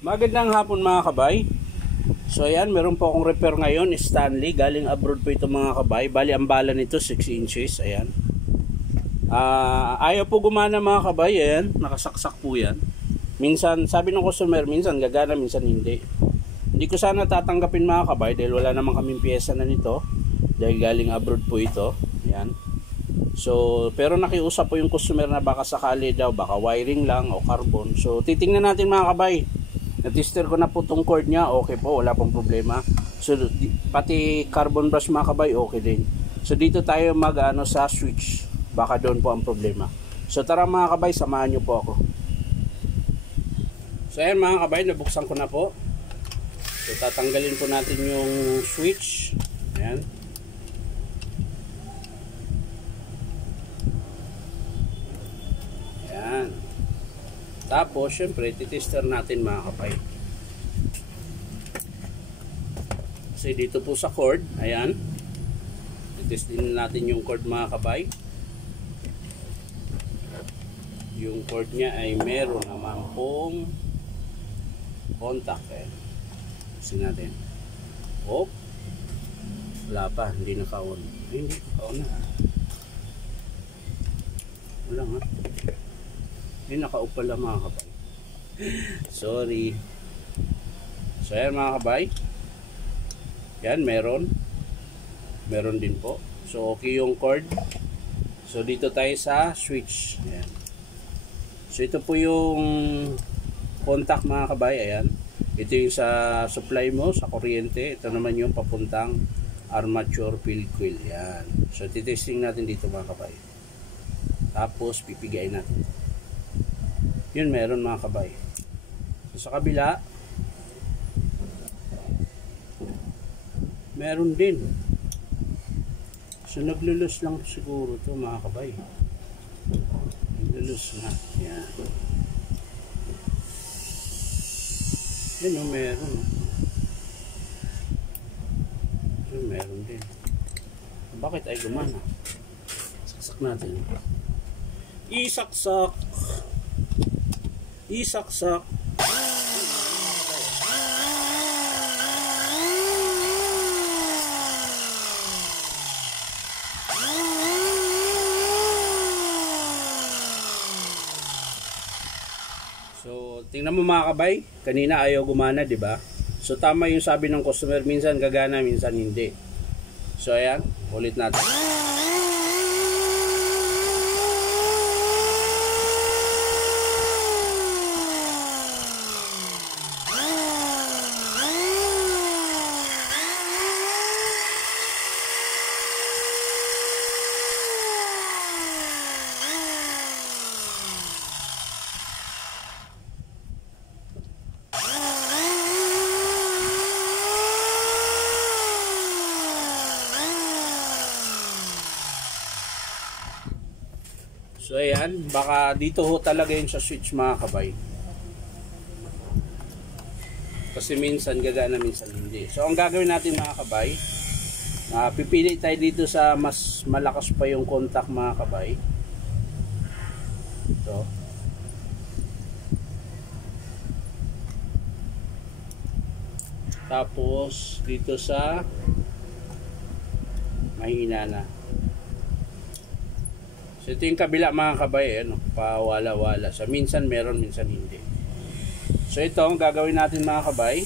Magandang hapon mga kabay. So ayan, meron po akong repair ngayon, Stanley. Galing abroad po ito mga kabay. Bali ang bala nito 6 inches. Ayan. Ayaw po gumana mga kabay. Ayan, nakasaksak po yan. Minsan, sabi ng customer, minsan gagana, minsan hindi. Hindi ko sana tatanggapin mga kabay dahil wala naman kaming piyesa na nito. Dahil galing abroad po ito. Ayan. So, pero nakiusap po yung customer na baka sakali daw, baka wiring lang o carbon. So, titingnan natin mga kabay. Na-tester ko na po tong cord niya, okay po, wala pong problema. So, pati carbon brush mga kabay, okay din. So, dito tayo mag-ano sa switch. Baka doon po ang problema. So, tara mga kabay, samahan nyo po ako. So, ayan mga kabay, nabuksan ko na po. So, tatanggalin po natin yung switch. Ayan. Ayan. Tapos, syempre, titester natin mga kabay. Kasi dito po sa cord, ayan. Titestin natin yung cord mga kabay. Yung cord niya ay meron naman pong contact. Ayan. Testin natin. Oh. Wala pa, hindi naka-on. Ay, hindi naka-on na. Wala nga. Ay, naka-off pala mga kabay. Sorry. So, ayan mga kabay. Yan, meron. Meron din po. So, okay yung cord. So, dito tayo sa switch. Ayan. So, ito po yung contact mga kabay. Ayan. Ito yung sa supply mo, sa kuryente. Ito naman yung papuntang armature field coil. Ayan. So, titesting natin dito mga kabay. Tapos, pipigayin natin. Yun, meron mga kabay. So, sa kabila, meron din. So, naglulus lang siguro to mga kabay. Naglulus na. Yan. Yan o, meron. Yun, meron din. Bakit ay gumana? Saksak natin. Isaksak. Isaksak. So, tingnan mo mga kabay, kanina ayaw gumana, 'di ba? So tama yung sabi ng customer, minsan gagana, minsan hindi. So ayan, ulit natin. So ayan, baka dito ho talaga yung sa switch mga kabay. Kasi minsan gagana, minsan hindi. So ang gagawin natin mga kabay, pipili tayo dito sa mas malakas pa yung contact mga kabay. Ito. Tapos dito sa mahina na. So ito yung kabila mga kabay, ano, pawala-wala. So minsan meron, minsan hindi. So ito ang gagawin natin mga kabay.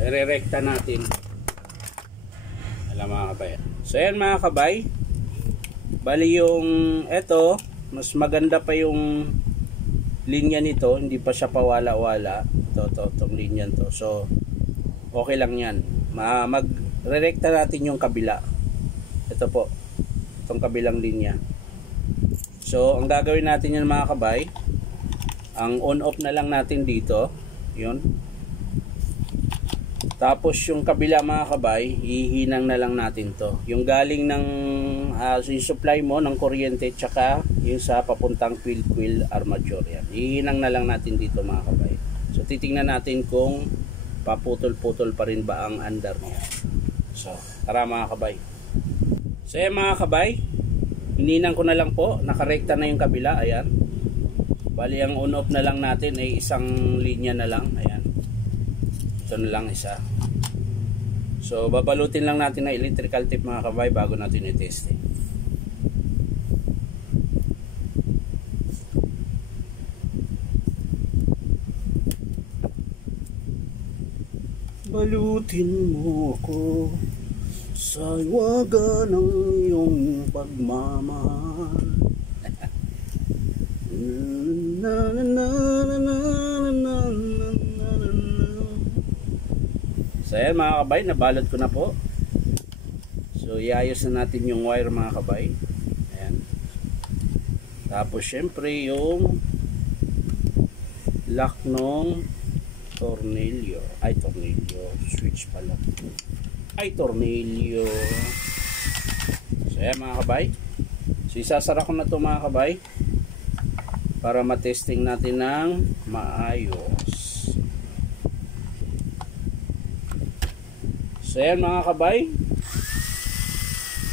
Ire-recta natin. Alam mga kabay. So ayan mga kabay. Bali yung ito, mas maganda pa yung linya nito, hindi pa siya pawala-wala. Itong linya to. So okay lang yan. Mag-re-recta natin yung kabila. Ito po. Itong kabilang linya. So, ang gagawin natin yan mga kabay, ang on-off na lang natin dito. Yun. Tapos yung kabila mga kabay, hihinang na lang natin to. Yung galing ng yung supply mo ng kuryente, tsaka yung sa papuntang field coil armature. Yan. Hihinang na lang natin dito mga kabay. So, titingnan natin kung paputol-putol pa rin ba ang andar niya. So, tara mga kabay. So yan mga kabay, hininang ko na lang po, nakarekta na yung kabila, ayan. Bali ang on off na lang natin ay isang linya na lang. Ayan. Ito na lang isa. So babalutin lang natin ng electrical tape mga kabay bago natin i-testing. Balutin mo ako sa iwaga ng iyong pagmamahal. So ayan mga kabay, nabalot ko na po. So iayos na natin yung wire mga kabay. Ayan. Tapos syempre yung lock nung tornilyo. Ay tornilyo, switch pala. Ay tornilyo. So ayan mga kabay. So isasara ko na to mga kabay para matesting natin ng maayos. So ayan mga kabay,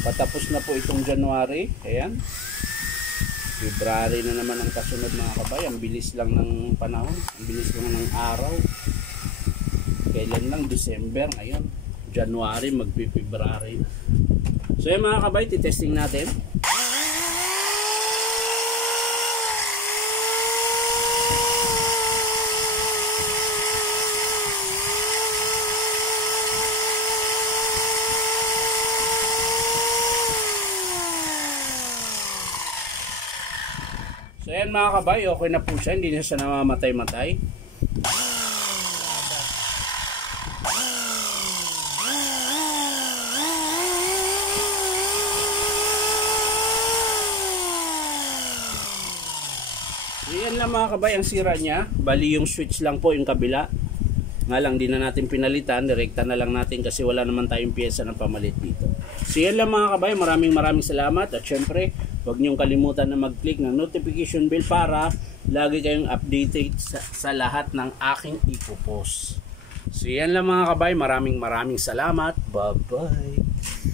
patapos na po itong January. Ayan, February na naman ang kasunod mga kabay. Ang bilis lang ng panahon, ang bilis lang ng araw. Kailan lang December, ngayon January, magpi-February na. So ayan mga kabay, titesting natin. So ayan mga kabay, okay na po siya, hindi na siya namamatay-matay. So yan lang mga kabay ang sira niya, bali yung switch lang po yung kabila. Nga lang di na natin pinalitan, direkta na lang natin kasi wala naman tayong pyesa ng pamalit dito. So yan lang mga kabay, maraming salamat at syempre huwag niyong kalimutan na mag-click ng notification bell para lagi kayong updated sa lahat ng aking ipopost. So yan lang mga kabay, maraming salamat. Bye bye.